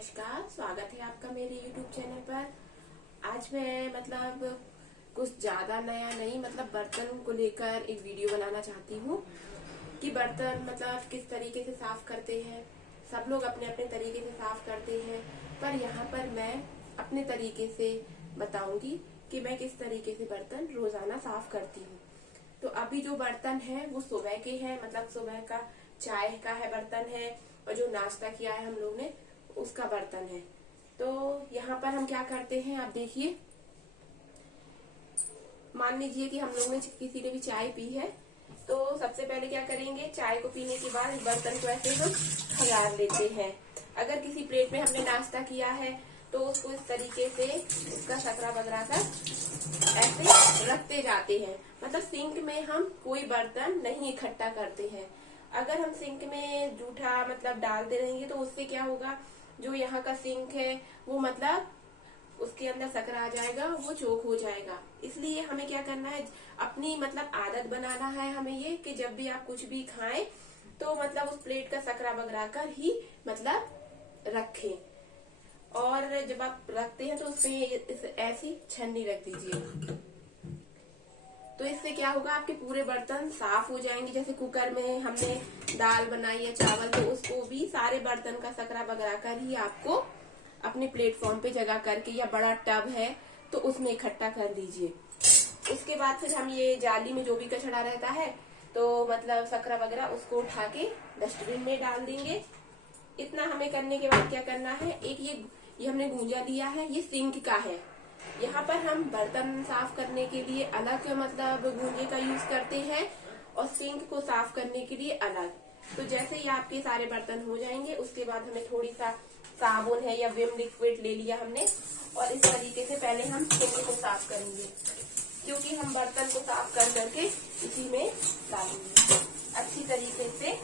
नमस्कार, स्वागत है आपका मेरे YouTube चैनल पर। आज मैं कुछ ज्यादा नया नहीं बर्तन को लेकर एक वीडियो बनाना चाहती हूँ कि बर्तन किस तरीके से साफ करते हैं। सब लोग अपने अपने तरीके से साफ करते हैं, पर यहाँ पर मैं अपने तरीके से बताऊंगी कि मैं किस तरीके से बर्तन रोजाना साफ करती हूँ। तो अभी जो बर्तन है वो सुबह के हैं, सुबह का चाय का है बर्तन है, और जो नाश्ता किया है हम लोग ने उसका बर्तन है। तो यहाँ पर हम क्या करते हैं, आप देखिए। मान लीजिए कि हम लोग ने किसी ने भी चाय पी है, तो सबसे पहले क्या करेंगे, चाय को पीने के बाद इस बर्तन को ऐसे हम खंगाल लेते हैं। अगर किसी प्लेट में हमने नाश्ता किया है तो उसको इस तरीके से उसका शकरा वगैरह कर ऐसे रखते जाते हैं। सिंक में हम कोई बर्तन नहीं इकट्ठा करते हैं। अगर हम सिंक में जूठा डालते रहेंगे तो उससे क्या होगा, जो यहाँ का सिंक है वो उसके अंदर सकरा आ जाएगा, वो चोक हो जाएगा। इसलिए हमें क्या करना है, अपनी आदत बनाना है हमें ये कि जब भी आप कुछ भी खाएं तो उस प्लेट का सकरा वगैरह कर ही रखें। और जब आप रखते हैं तो उसमें ऐसी छन्नी रख दीजिए। तो इससे क्या होगा, आपके पूरे बर्तन साफ हो जाएंगे। जैसे कुकर में हमने दाल बनाई है, चावल, तो उसको भी सारे बर्तन का सकरा वगैरह कर ही आपको अपने प्लेटफॉर्म पे जगह करके, या बड़ा टब है तो उसमें इकट्ठा कर लीजिए। उसके बाद फिर हम ये जाली में जो भी कचरा रहता है तो सकरा वगैरह उसको उठा के डस्टबिन में डाल देंगे। इतना हमें करने के बाद क्या करना है, एक ये हमने गूंजा लिया है, ये सिंक का है। यहाँ पर हम बर्तन साफ करने के लिए अलग गूंजे का यूज करते हैं और सिंक को साफ करने के लिए अलग। तो जैसे ही आपके सारे बर्तन हो जाएंगे, उसके बाद हमें थोड़ी सा साबुन है या विम लिक्विड ले लिया हमने, और इस तरीके से पहले हम सिंक को साफ करेंगे, क्योंकि हम बर्तन को साफ कर करके इसी में डालेंगे अच्छी तरीके से।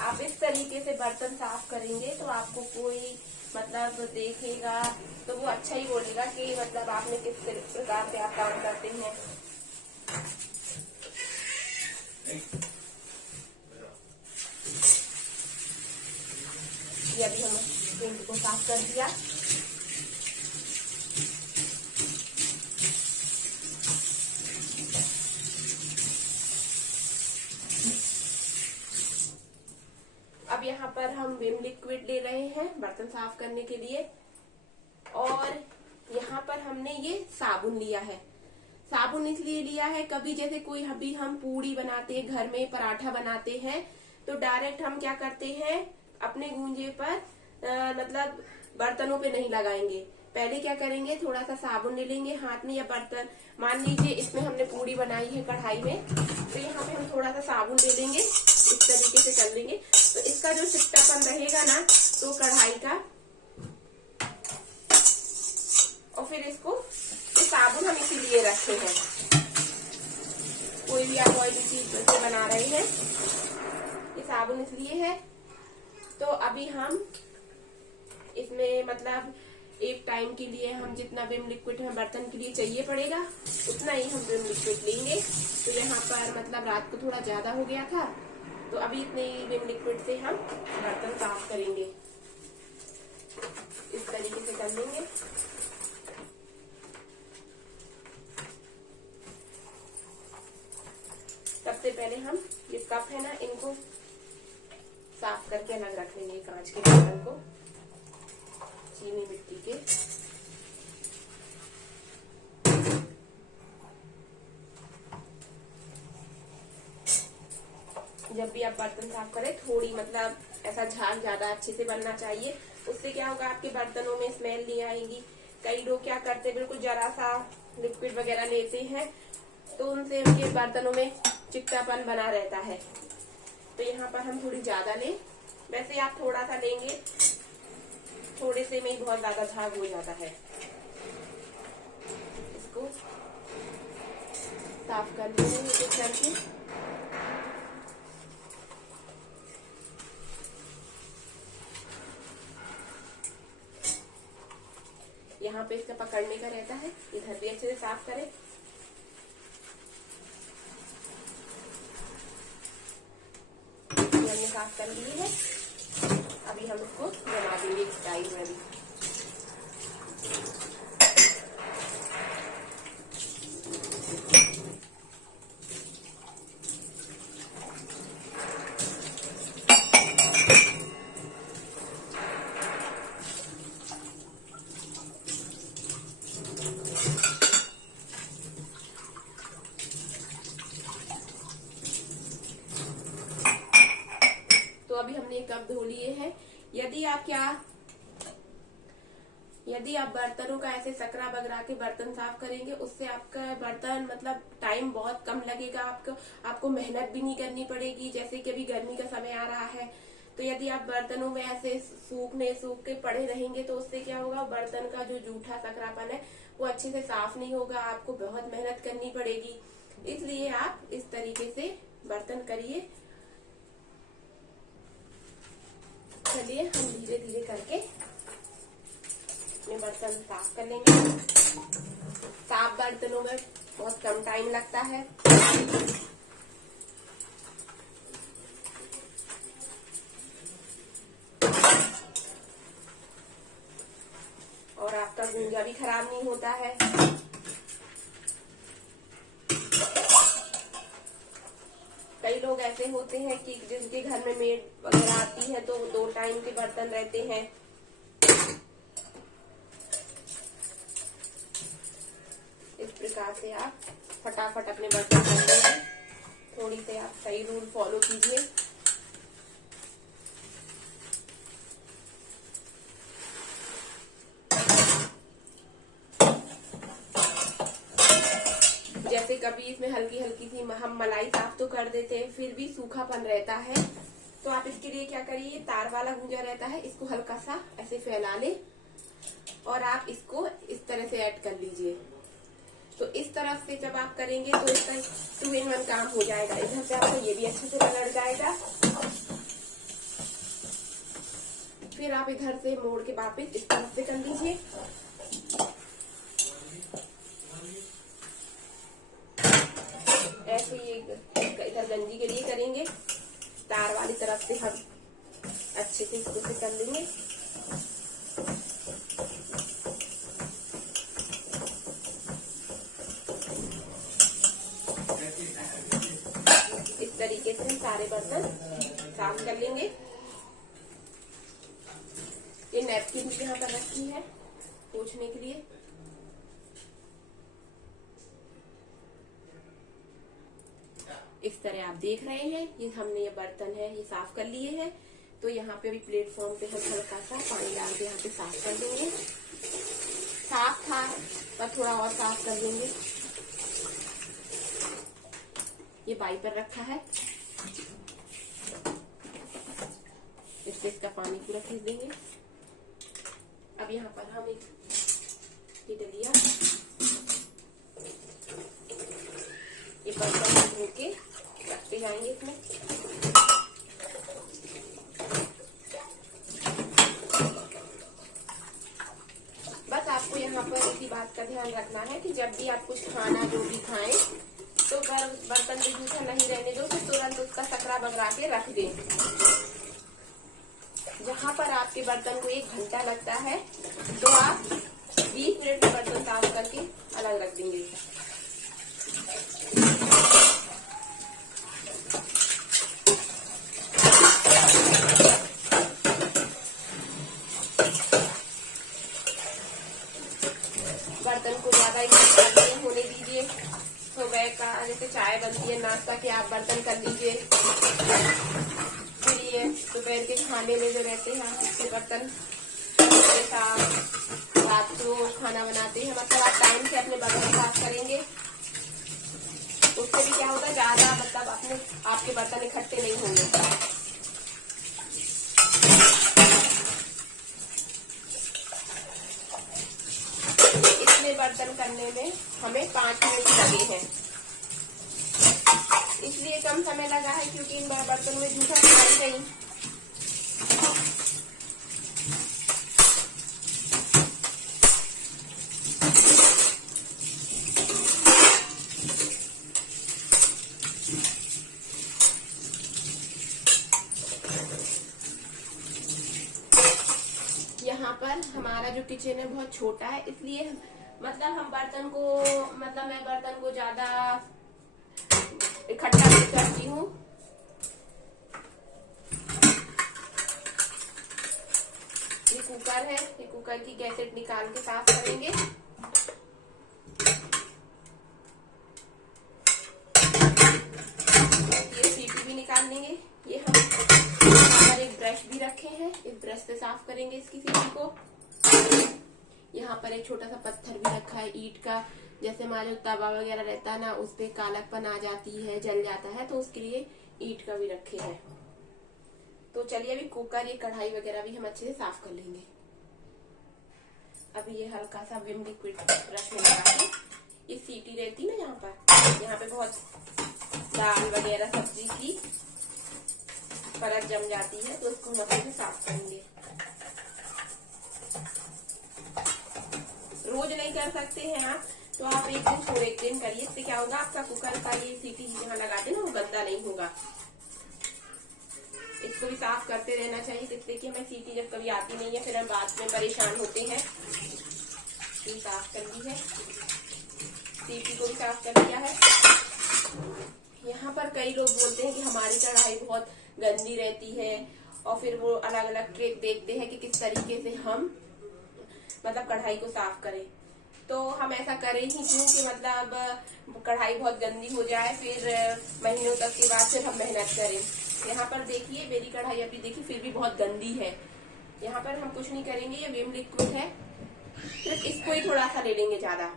आप इस तरीके से बर्तन साफ करेंगे तो आपको कोई देखेगा तो वो अच्छा ही बोलेगा कि आपने किस प्रकार से आप काम करते हैं। ये अभी हम सिंक को साफ कर दिया। अब यहाँ पर हम विम लिक्विड ले रहे हैं बर्तन साफ करने के लिए, और यहाँ पर हमने ये साबुन लिया है। साबुन इसलिए लिया है, कभी जैसे कोई अभी हम पूड़ी बनाते हैं घर में, पराठा बनाते हैं, तो डायरेक्ट हम क्या करते हैं, अपने गूंजे पर बर्तनों पे नहीं लगाएंगे। पहले क्या करेंगे, थोड़ा सा साबुन ले लेंगे हाथ में, या बर्तन, मान लीजिए इसमें हमने पूड़ी बनाई है कढ़ाई में, तो यहाँ पे हम थोड़ा सा साबुन ले लेंगे, इस तरीके से कर लेंगे। तो इसका जो चिपटापन रहेगा ना तो कढ़ाई का, और फिर इसको साबुन हम इसीलिए रखे हैं, कोई भी आप ऑयली चीज से बना रहे हैं, ये साबुन इसलिए है। तो अभी हम इसमें एक टाइम के लिए हम जितना विम लिक्विड हमें बर्तन के लिए चाहिए पड़ेगा उतना ही हम विम लिक्विड लेंगे। तो यहाँ पर रात को थोड़ा ज्यादा हो गया था, तो अभी इतने ही विम लिक्विड से हम बर्तन साफ करेंगे। इस तरीके से कर लेंगे। सबसे पहले हम ये कप है ना, इनको साफ करके अलग रख लेंगे, कांच के बर्तन को, चीनी मिट्टी के। जब भी आप बर्तन साफ करें, थोड़ी ऐसा झाग ज्यादा अच्छे से बनना चाहिए, उससे क्या होगा, आपके बर्तनों में स्मेल नहीं आएगी। कई लोग क्या करते हैं, बिल्कुल जरा सा लिक्विड वगैरह लेते हैं तो उनसे उनके बर्तनों में चिकनापन बना रहता है। तो यहाँ पर हम थोड़ी ज्यादा लें, वैसे आप थोड़ा सा लेंगे, थोड़े से में ही बहुत ज्यादा झाग हो जाता है। इसको साफ कर लेंगे एक करके। यहाँ पे इसका पकड़ने का रहता है, इधर भी अच्छे से साफ करें। साफ कर लिए हैं। अभी हम इसको जमा देंगे इस टाइम में भी। तो अभी हमने एक कप धो लिए हैं। यदि आप बर्तनों का ऐसे सकरा बगरा के बर्तन साफ करेंगे, उससे आपका बर्तन मतलब टाइम बहुत कम लगेगा। आपको मेहनत भी नहीं करनी पड़ेगी। जैसे कि अभी गर्मी का समय आ रहा है, तो यदि आप बर्तनों में ऐसे सूख के पड़े रहेंगे तो उससे क्या होगा, बर्तन का जो जूठा सकरापन है वो अच्छे से साफ नहीं होगा। आपको बहुत मेहनत करनी पड़ेगी। इसलिए आप इस तरीके से बर्तन करिए। चलिए हम धीरे धीरे करके अपने बर्तन साफ कर लेंगे। साफ बर्तनों में बहुत कम टाइम लगता है। और आपका गूंजा भी खराब नहीं होता है। कई लोग ऐसे होते हैं कि जिनके घर में मेड वगैरह आती है तो 2 टाइम के बर्तन रहते हैं। इस प्रकार से आप फटाफट अपने बर्तन कर लेंगे। थोड़ी से आप सही रूल फॉलो कीजिए। जैसे कभी इसमें हल्की हल्की सी हम मलाई साफ तो कर देते हैं, फिर भी सूखापन रहता है, तो आप इसके लिए क्या करिए, तार वाला गूंजा रहता है, इसको हल्का सा ऐसे फैला ले और आप इसको इस तरह से ऐड कर लीजिए। तो इस तरफ से जब आप करेंगे तो इसका 2 in 1 काम हो जाएगा। इधर से आपका ये भी अच्छे से रगड़ जाएगा। फिर आप इधर से मोड़ के वापस इस तरफ से कर लीजिए। ऐसे ये इधर गंजी के लिए करेंगे। तार वाली तरफ से हम अच्छे से इसको से कर लेंगे। इस तरीके से सारे बर्तन साफ कर लेंगे। ये नैपकिन भी यहाँ पर रखी है पोंछने के लिए। इस तरह आप देख रहे हैं, ये हमने ये बर्तन है ये साफ कर लिए हैं। तो यहाँ पे भी प्लेटफॉर्म पे हम हल्का सा पानी डाल के यहाँ पे साफ कर देंगे। साफ था पर थोड़ा और साफ कर देंगे। ये वाइपर रखा है, इससे इसका पानी पूरा खींच देंगे। अब यहाँ पर हम एक डलिया ये बर्तन धो के रखते जाएंगे इसमें। बस आपको यहाँ पर इसी बात का ध्यान रखना है कि जब भी आप कुछ खाना जो भी खाएं तो बर्तन में जूठा नहीं रहने दो, तो तुरंत उसका सकरा बगरा के रख दें। जहाँ पर आपके बर्तन को 1 घंटा लगता है तो आप 20 मिनट में बर्तन साफ करके अलग रख देंगे। बर्तन को ज्यादा नहीं होने दीजिए। सुबह का जैसे चाय बनती है, नाश्ता के आप बर्तन कर लीजिए। फिर ये दोपहर के खाने में जो रहते हैं उसके बर्तन, रात को खाना बनाते हैं, मतलब आप टाइम से अपने बर्तन साफ करेंगे। उससे भी क्या होगा, ज्यादा मतलब आपके बर्तन इकट्ठे नहीं होंगे। बर्तन करने में हमें 5 मिनट लगे हैं। इसलिए कम समय लगा है क्योंकि इन बर्तनों में जूठा नहीं। हमारा जो किचन है बहुत छोटा है, इसलिए मतलब मैं बर्तन को ज्यादा इकट्ठा नहीं करती हूँ। ये कुकर है, ये कुकर की गैसेट निकाल के साफ करेंगे। ये सीटी भी निकाल लेंगे। ये हम यहाँ पर एक ब्रश भी रखे हैं, इस ब्रश से साफ करेंगे इसकी सीटी को। यहाँ पर एक छोटा सा पत्थर भी रखा है ईंट का, जैसे हमारे तवा वगैरह रहता है ना, उस पे कालापन आ जाती है, जल जाता है, तो उसके लिए ईंट का भी रखे हैं। तो चलिए अभी कुकर, ये कढ़ाई वगैरह भी हम अच्छे से साफ कर लेंगे। अभी ये हल्का सा विम लिक्विड ब्रश में लगा के, ये सीटी रहती ना यहाँ पे बहुत दाल वगैरह सब्जी की परत जम जाती है, तो उसको हम अच्छे से साफ करेंगे। रोज नहीं कर सकते हैं आप, तो आप एक दिन छोड़ एक दिन करिए। इससे क्या होगा, आपका कुकर का ये सीटी जहाँ लगाते हैं ना, वो गंदा नहीं होगा। इसको भी साफ करते रहना चाहिए, जिससे कि हमें सीटी जब कभी आती नहीं है फिर हम बाद में परेशान होते हैं। ये साफ कर ली है, सीटी को भी साफ कर दिया है। यहाँ पर कई लोग बोलते हैं कि हमारी कढ़ाई बहुत गंदी रहती है, और फिर वो अलग अलग ट्रिक देखते हैं कि किस तरीके से हम कढ़ाई को साफ करें। तो हम ऐसा करें ही क्यों कि कढ़ाई बहुत गंदी हो जाए, फिर महीनों तक के बाद फिर हम मेहनत करें। यहाँ पर देखिए मेरी कढ़ाई अभी देखिए फिर भी बहुत गंदी है। यहाँ पर हम कुछ नहीं करेंगे, ये विम लिक्विड है, सिर्फ इसको ही थोड़ा सा ले लेंगे, ज्यादा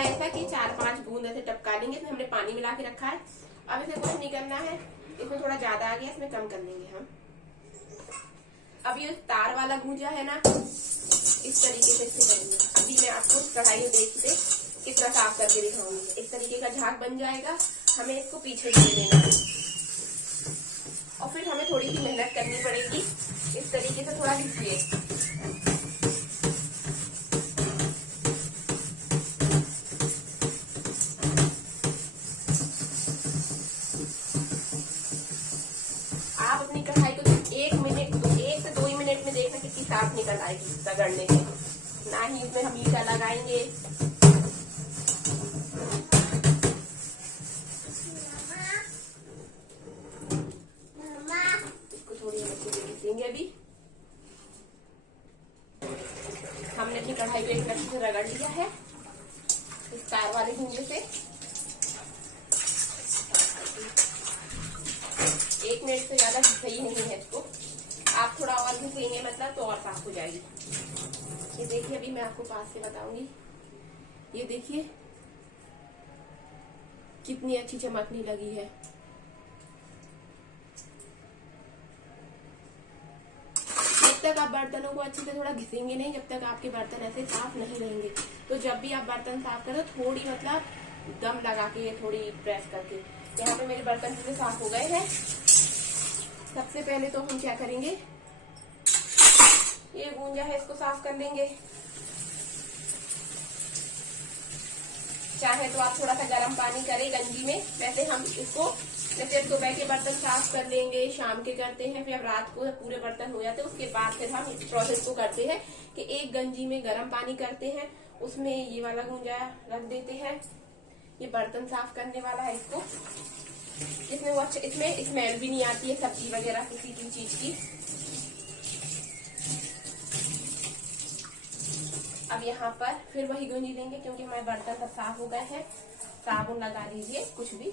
ऐसा कि 4-5 बूंद ऐसे टपका लेंगे। इसमें हमने पानी मिला के रखा है, अब इसे कुछ नहीं करना है। इसमें थोड़ा ज्यादा आ गया, इसमें कम कर लेंगे हम। अब ये तार वाला भूंजा है ना, इस तरीके से इससे करेंगे। अभी मैं आपको कढ़ाई को देखते कितना साफ करके दिखाऊंगी। इस तरीके का झाग बन जाएगा, हमें इसको पीछे ले लेना है, और फिर हमें थोड़ी सी मेहनत करनी पड़ेगी। इस तरीके से थोड़ा घिसिए। आप अपनी कढ़ाई को 1 से 2 मिनट में देखना कितनी साफ निकल आएगी रगड़ने से। ना ही इसमें हम ईटा लगाएंगे। इसको थोड़ी अच्छे से घिसेंगे। अभी हमने अपनी कढ़ाई को एक अच्छे से रगड़ लिया है इस तार वाले भूंजे से। 1 मिनट से ज्यादा सही नहीं है इसको, आप थोड़ा और घिसेंगे तो और साफ हो जाएगी। ये देखिए, अभी मैं आपको पास से बताऊंगी। ये देखिए कितनी अच्छी चमकने लगी है। जब तक आप बर्तनों को अच्छे से थोड़ा घिसेंगे नहीं, जब तक आपके बर्तन ऐसे साफ नहीं रहेंगे। तो जब भी आप बर्तन साफ करो, थोड़ी दम लगा के, थोड़ी प्रेस करके। यहाँ पे मेरे बर्तन पूरे साफ हो गए हैं। सबसे पहले तो हम क्या करेंगे, ये भूंजा है इसको साफ कर लेंगे। चाहे तो आप थोड़ा सा गर्म पानी करें गंजी में। वैसे हम इसको जैसे सुबह के बर्तन साफ कर लेंगे, शाम के करते हैं, फिर रात को पूरे बर्तन हो जाते हैं, उसके बाद फिर हम इस प्रोसेस को करते हैं कि एक गंजी में गर्म पानी करते हैं, उसमें ये वाला भूंजा रख देते हैं। ये बर्तन साफ करने वाला है, इसको इसमें वो अच्छा, इसमें स्मेल भी नहीं आती है सब्जी वगैरह किसी भी चीज की। अब यहाँ पर फिर वही गूंजी देंगे, क्योंकि हमारे बर्तन सब साफ हो गए हैं। साबुन लगा दीजिए कुछ भी।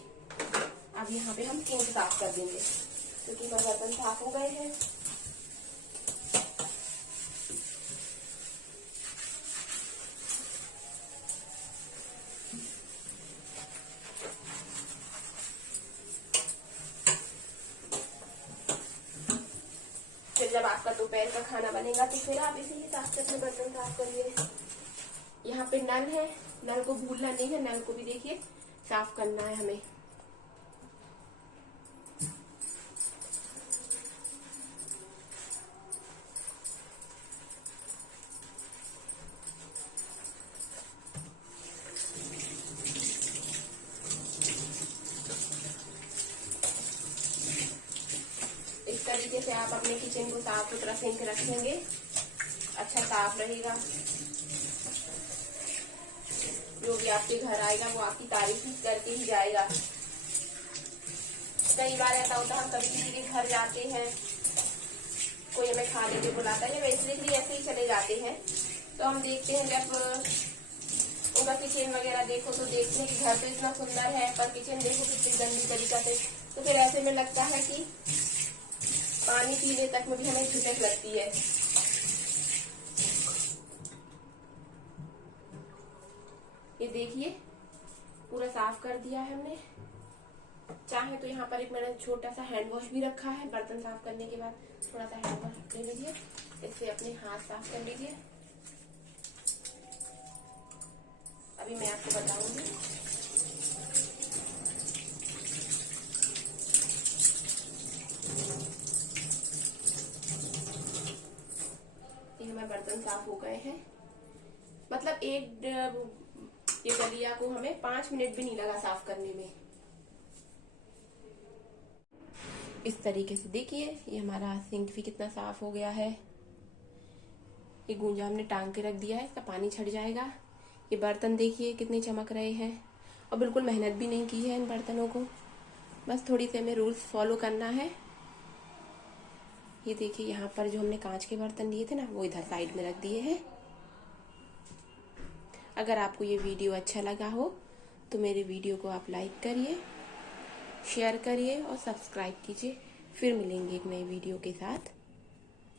अब यहाँ पे हम सिंक साफ कर देंगे, क्योंकि हमारे बर्तन साफ हो गए हैं। फिर जब आपका दोपहर का खाना बनेगा तो फिर आप इसी हिसाब से अपने बर्तन साफ करिए। यहाँ पे नल है, नल को भूलना नहीं है, नल को भी देखिए साफ करना है हमें। इस तरीके से आप अपने किचन को साफ सुथरा सिंक रखेंगे, अच्छा साफ रहेगा। जो भी आपके घर आएगा वो आपकी तारीफ करके ही जाएगा। कई बार ऐसा होता है हम कभी किसी के घर जाते हैं, कोई हमें खाने के बुलाता है या वैसे भी ऐसे ही चले जाते हैं, तो हम देखते हैं जब उनका किचन वगैरह देखो तो देखते हैं कि घर तो इतना सुंदर है पर किचन देखो कितनी गंदी तरीका से, तो फिर ऐसे में लगता है कि पानी पीने तक में भी हमें झुटक लगती है। ये देखिए पूरा साफ कर दिया है हमने। चाहे तो यहाँ पर एक मैंने छोटा सा हैंड वॉश भी रखा है, बर्तन साफ करने के बाद थोड़ा सा हैंड वॉश ले लीजिए, इससे अपने हाथ साफ कर लीजिए। अभी मैं आपको बताऊंगी। ये हमारे बर्तन साफ हो गए हैं, मतलब ये दलिया को हमें 5 मिनट भी नहीं लगा साफ करने में। इस तरीके से देखिए ये हमारा सिंक भी कितना साफ हो गया है। ये गूंजा हमने टांग के रख दिया है, इसका पानी छट जाएगा। ये बर्तन देखिए कितने चमक रहे हैं और बिल्कुल मेहनत भी नहीं की है इन बर्तनों को, बस थोड़ी सी हमें रूल्स फॉलो करना है। ये देखिए यहाँ पर जो हमने कांच के बर्तन लिए थे ना वो इधर साइड में रख दिए हैं। अगर आपको ये वीडियो अच्छा लगा हो तो मेरे वीडियो को आप लाइक करिए, शेयर करिए और सब्सक्राइब कीजिए। फिर मिलेंगे एक नई वीडियो के साथ।